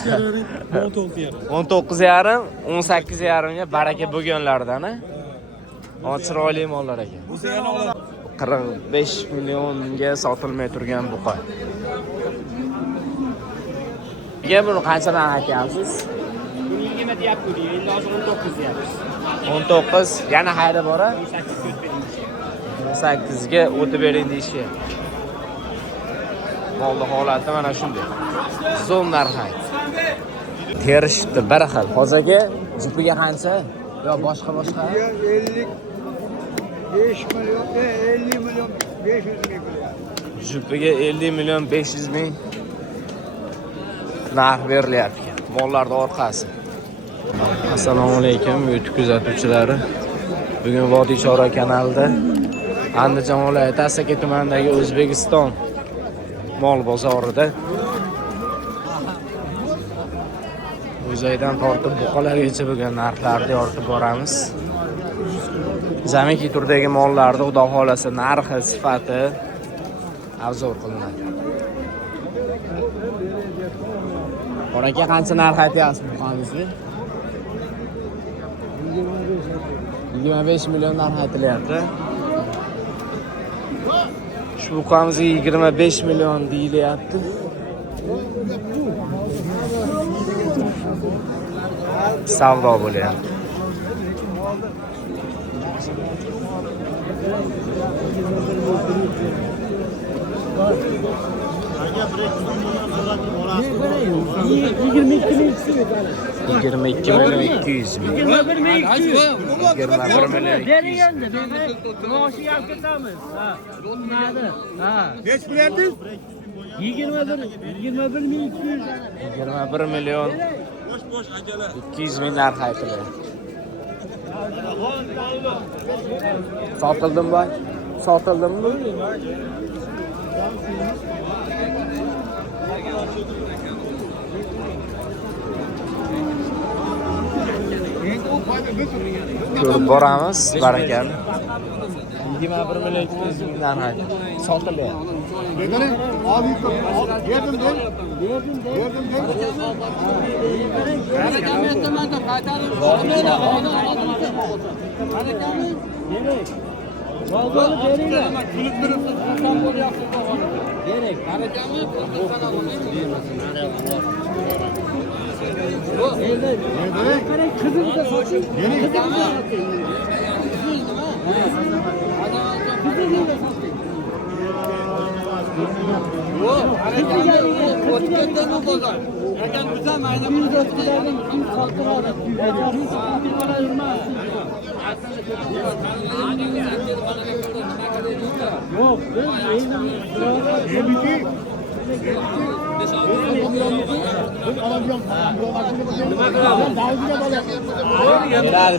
19,5, 18,5 ga baraka bo'lganlardan, ha. Chiroyli mollar ekan. 45 millionga sotilmay turgan buqa. Nega buni qancha narx aytyapsiz? 20 deyapti, endi hozir 19 deyapmiz. 19, yana hayda bora? 18 ga o'tib bering deyishyapti. Molni holati mana shunday. Zo'm narxi. Terishdi bir xil. Hozirga jupiga qancha? Yo boshqa? 55 milyon, 50 milyon 500 ming. Jupiga 50 milyon 500 ming narx berilyapti. Mollarning orqasi. Assalomu alaykum YouTube kuzatuvchilari. Bugun Vodiy Chorra kanalida Andijon viloyati Asaka tumanidagi O'zbekiston mol bozorida o'zaydan tortib buqalargacha bo'lgan narxlarni yoritib boramiz. Jamiki turdagi mollarni xudo xolasa narxi, sifati avzor qilinadi. Qoraga qancha narx aytyapsiz buqamizga? 25 million narx aytilyapti. Shu buqamizga 25 million deyilyapti. Savdo bo'lyapti. Yigirma ikki million 200 ming. 21 million 200 ming narx aytilyapti. Sotildimi boy? Sotildimi? Ko'rib boramiz, barakalla. 21 million 200 ming narx sotilyapti.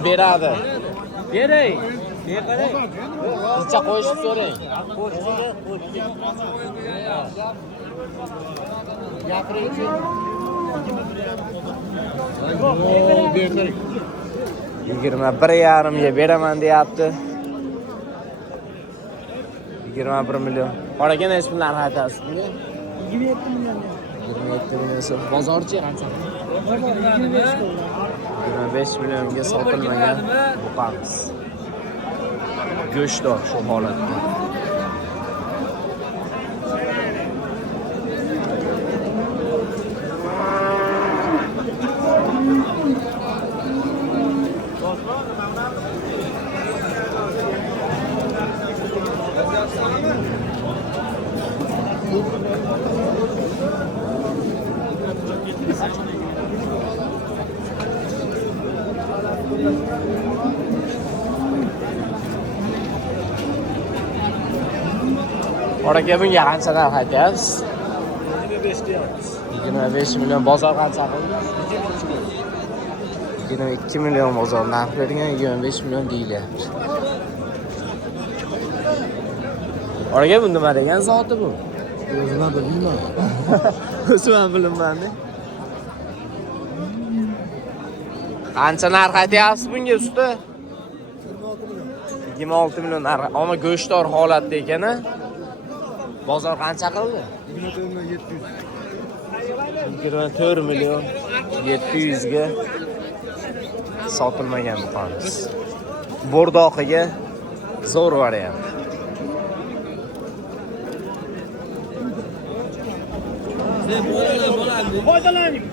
Beradi. Beray. Qizcha qo'yishib so'rang. Gapiringchi. 21,5 ga beraman deyapti. 21 million. Qoraga nech pul narx aytasiz bunga? 27 million. 27 million. Bozorchi qancha? 25 millionga sotilmagan buqamiz. Go'shtdor shu holatda. Oraga bunga qancha narx aytyapsiz? 25 deyapmiz. 25 million bozor qancha qildi? 22 million bozor narx bergan, 25 million deyilyapti. Oraga bu nima degan zoti bu? O'zim bilmayman. O'zim ham bilmayman-da. Qancha narx aytyapsiz bunga usta? 26 million narx. Ammo go'shtdor holatda ekan-a. Bozor qancha qildi? 700. 24 million 700 ga sotilmagan buqamiz. Bo'rdoqiga zo'r variant. Foydalaning.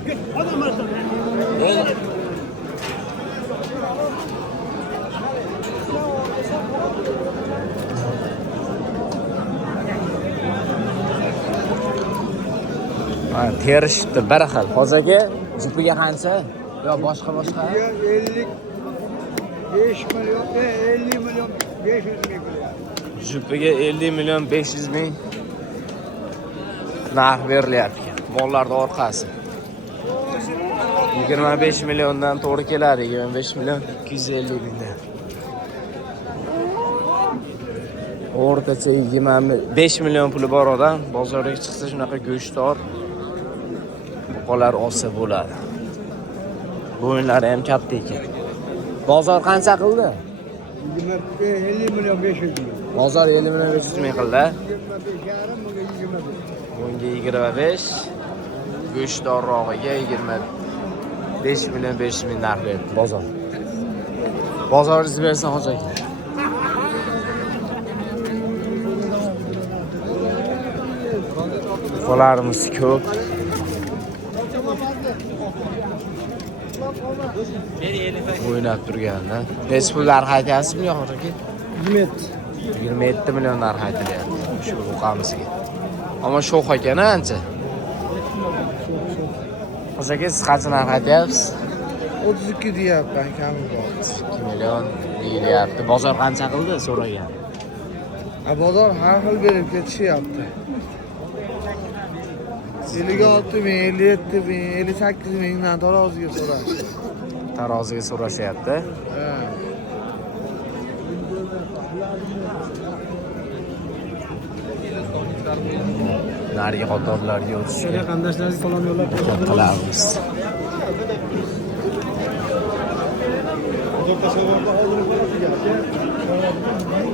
Terishibdi bir xil. Hozirgi jupiga qancha? Yo boshqa? 55 milyon, 50 milyon 500 ming. Jupiga 50 million 500 ming narx berilyapti. Mollarda orqasi. 25 milliondan to'g'ri keladi. 25 million 250 mingdan. O'rtacha 25 million puli bor odam bozorga chiqsa shunaqa go'shtdor buqalar olsa bo'ladi. Bo'yinlari ham katta ekan. Bozor qancha qildi? 50 milyon 500 ming. Bozor 50 million 500 ming qildi. 25 yarim, bunga 25. Bunga 25, go'shtdorrog'iga 25 million 500 ming narx berdi bozor. Bozoringiz bersa hozir. Qo'larimiz ko'p. O'ynab turganda. Necha pul narx aytyapsizmi yo'qmi? 27 million narx aytilyapti shu buqamizga. Ammo sho'x ekan ancha. Hozirgi siz qancha narx aytyapsiz? 32 deyapman, kami bor. 2 million deyilyapti. Bozor qancha qildi so'ragan? Bozor har xil berib ketishyapti. 56 ming, 57 ming, 58 mingdan taroziga so'rashdi. Taroziga so'rashyapti. Narigi qatorlarga o'tishga Qandashlarga salom yo'llab qilamiz.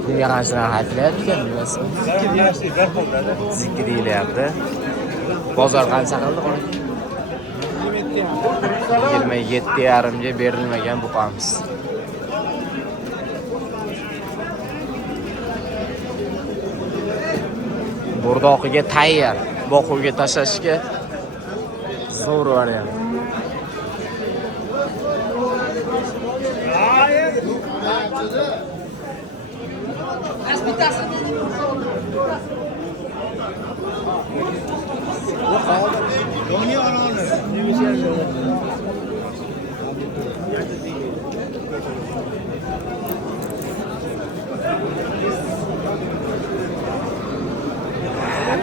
Bunga qancha narx aytilyapti bilmasizmi? Zikki deyilyapti. Bozor qancha qildi? 27,5 ga berilmagan buqamiz. Bo'rdoqiga tayyor, boquvga tashlashga zo'r variant.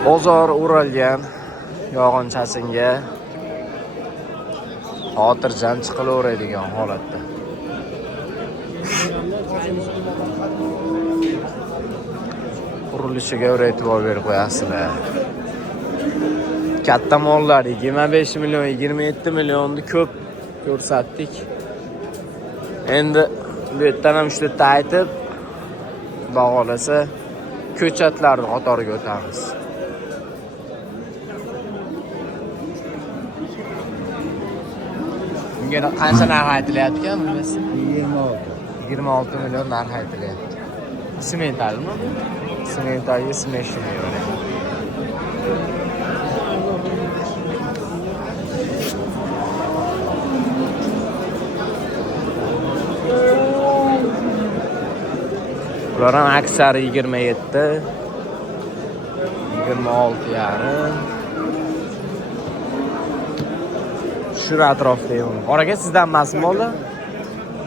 Bozor o'ralgan yog'inchasingga xotirjam chiqilaveradigan holatda. Qurilishiga e'tibor berib qo'yasizlar. Katta mollar 25 million, 27 millionni ko'p ko'rsatdik. Endi bu yerdan ham 3 ta aytib bag'olasa ko'chatlarni qatoriga o'tamiz. Bunga qancha narx aytilyapti ekan bilmaysiz? 26 million narx aytilyapti. Sementalmi? Sementalga smeshini yo'q. Ular ham aksari 27, 26 yarim. Shu atrofda ham. Oraga sizdan emasmi bo'ldi?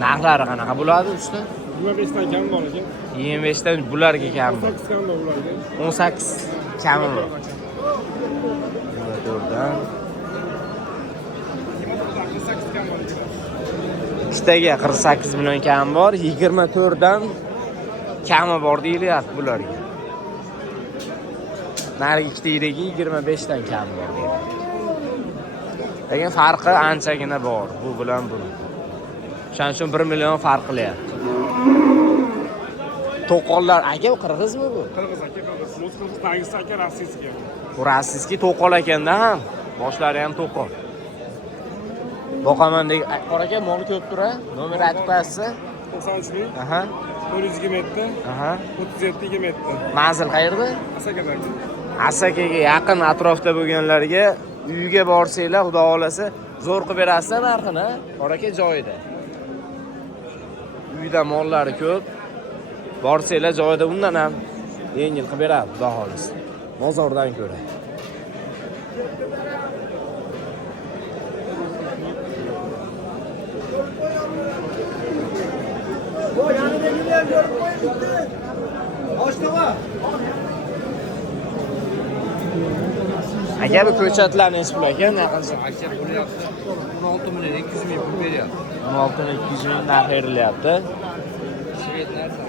Narxlari qanaqa bo'ladi usta? 25 dan kam bor ekan. 25 dan bularga kam. 18 kam bor ularga. 18 kami bor. 24 dan. 48 kam bor. Ikkitaga 48 million kam bor, 24 dan kami bor deyilyapti bularga. Narigi ikkitadagi 25 dan kam bor deyapti. Lekin farqi anchagina bor bu bilan buni. Shuning uchun 1 million farq qilyapti. To'qollar aka qirg'izmi bu? Qirg'iz aka, qirg'iz. Muz qirg'iz, tagisi aka, rossiyskiy. Bu rossiyskiy to'qol ekanda ham, boshlari ham to'qol. Boqaman deb qora aka, mol ko'p tura. Nomer aytib qo'yasiz. 93 Aha. 427 Aha. 37 27. Manzil qayerda? Asakadagi. Asakaga yaqin atrofda bo'lganlarga uyga borsanglar, xudo xolasa, zo'r qilib berasiz narxini. Qora aka joyida. Uyda mollari ko'p. Borsanglar joyida undan ham yengil qilib beradi, xudo xolasa. Bozordan ko'ra. Aka bu ko'chatlar nech pul ekan? Yaqincha Aka bo'lyapti. 16 million 200 ming pul beryapti. 16.200 ming narx berilyapti. Shved narsa.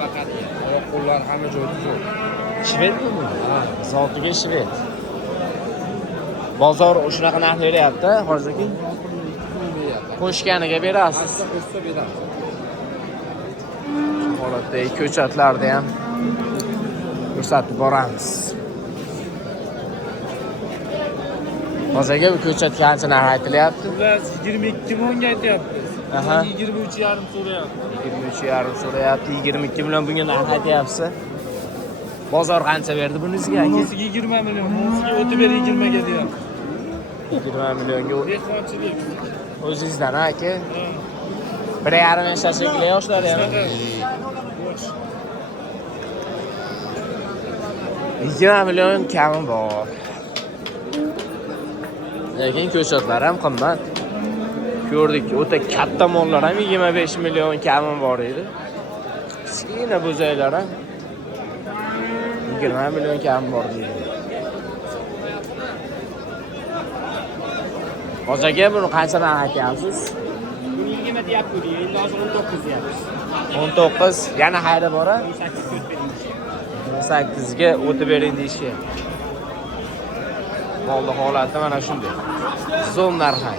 Faqat oyoq qo'llar hamma joyda zo'r. Shvedmi bu? Ha, zotiga shved. Bozor shunaqa narx beryapti, hozirgi. Qo'shganiga berasiz. Qo'shsa beramiz. Holatdagi ko'chatlarni ham ko'rsatib boramiz. Hozirgi bu ko'chat qancha narx aytilyapti? Ular 22 millionga aytyapti. Aha. 23,5 so'rayapti. 23,5 so'rayapti, 22 million bunga narx aytyapsiz. Bozor qancha berdi bunisiga aka? Bunisiga 20 million, bunisiga o'tib ber 20 ga deyapti. 20 millionga Dehqonchilik. o'zingizdan aka. 1,5 yoshlar yoshlar ham. 20 million kami bor. Lekin ko'chatlar ham qimmat. Ko'rdik, o'ta katta mollar ham 25 million kami bor edi. Kichkina bo'zaylar ham 20 million kami bor deydi. Hozirga buni qancha narx aytyapsiz? Buni 20 deyap qo'ydik. Endi hozir 19 deyapmiz. 19, yana hayda bora. 18 ko'p bering. 18 ga o'tib bering deyishga. Molni holati mana shunday. Zo'm narxi.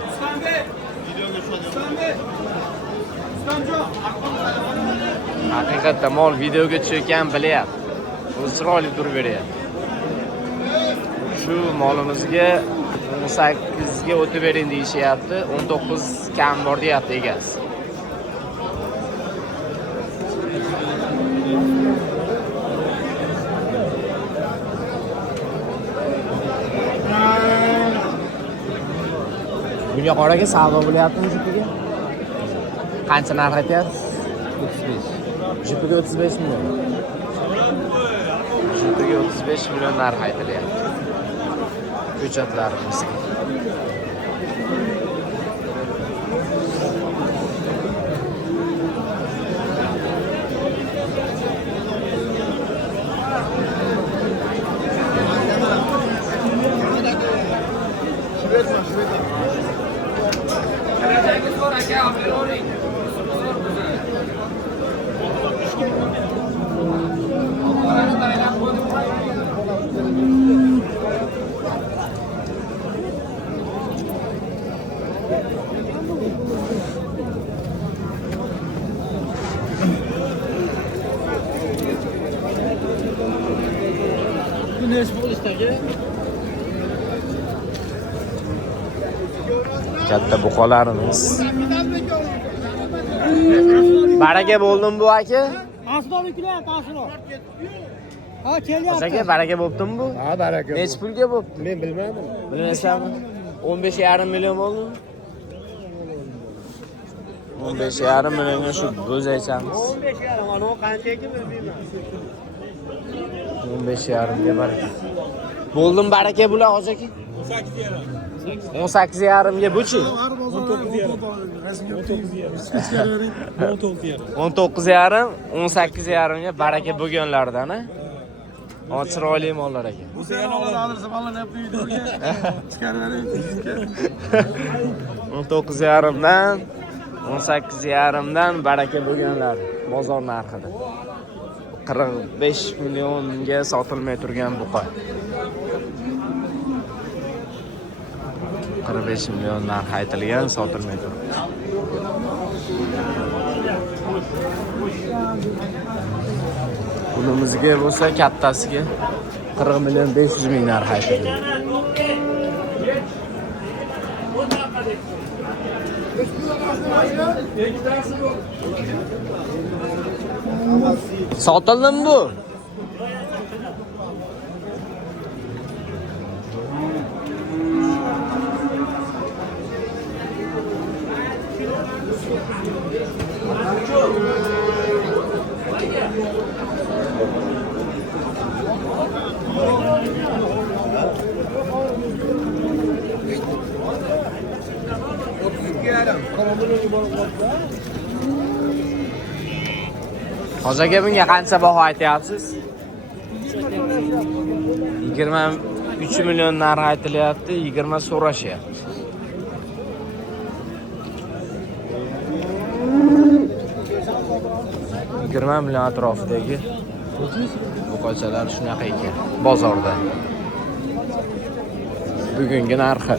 Haqiqatda mol videoga tushayotgan bilyapti. O'zi chiroyli turib beryapti. Shu molimizga 18 ga o'tib bering deyishyapti. 19 kam bor deyapti egasi. Bunga qoraga savdo bo'lyaptimi jipiga? Qancha narx aytyapsiz? 35. Jipiga 35 million. Jipiga 35 million narx aytilyapti. Ko'chatlarimiz. Katta buqalarimiz. Baraka bo'ldimi bu aka? Aslo kelyapti, aslo. Ha, kelyapti. Aka baraka bo'ptimi bu? Ha, baraka. Nech pulga bo'pti? Men bilmayman. Bilmaysanmi? 15,5 million bo'ldimi? 15,5 millionga shu bo'z aytamiz. 15,5 mana u qanchaki bilmayman. 15,5 ga baraka. Bo'ldimi baraka bular hozirki? 18,5 ga buchi? 19,5, 18,5 ga baraka bo'lganlardan, ha? O chiroyli mollar ekan. Bu seni olursa vallahi ne videoga chiqarib 19,5 dan 18,5 dan baraka bo'lganlar bozor narxida. 45 millionga sotilmay turgan buqa. 45 million narx aytilgan, sotilmay turibdi. Bunimizga bo'lsa kattasiga 40 million 500 ming narx aytilgan. Sotildimi bu? Hoji aka bunga qancha baho aytyapsiz? 23 million narx aytilyapti, 20 so'rashyapti. Yigirma million atrofidagi bu qo'chalar shunaqa ekan bozorda. Bugungi narxi.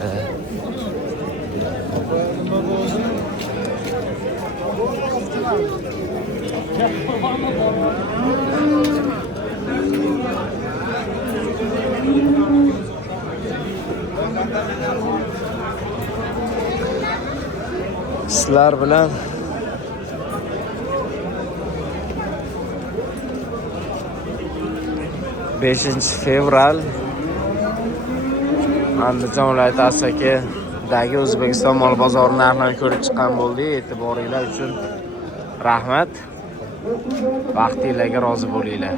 Sizlar bilan fevral Andijon viloyati Asakadagi O'zbekiston mol bozori narxlarini ko'rib chiqqan bo'ldik. E'tiboringlar uchun rahmat. Vaqtingizga rozi bo'linglar.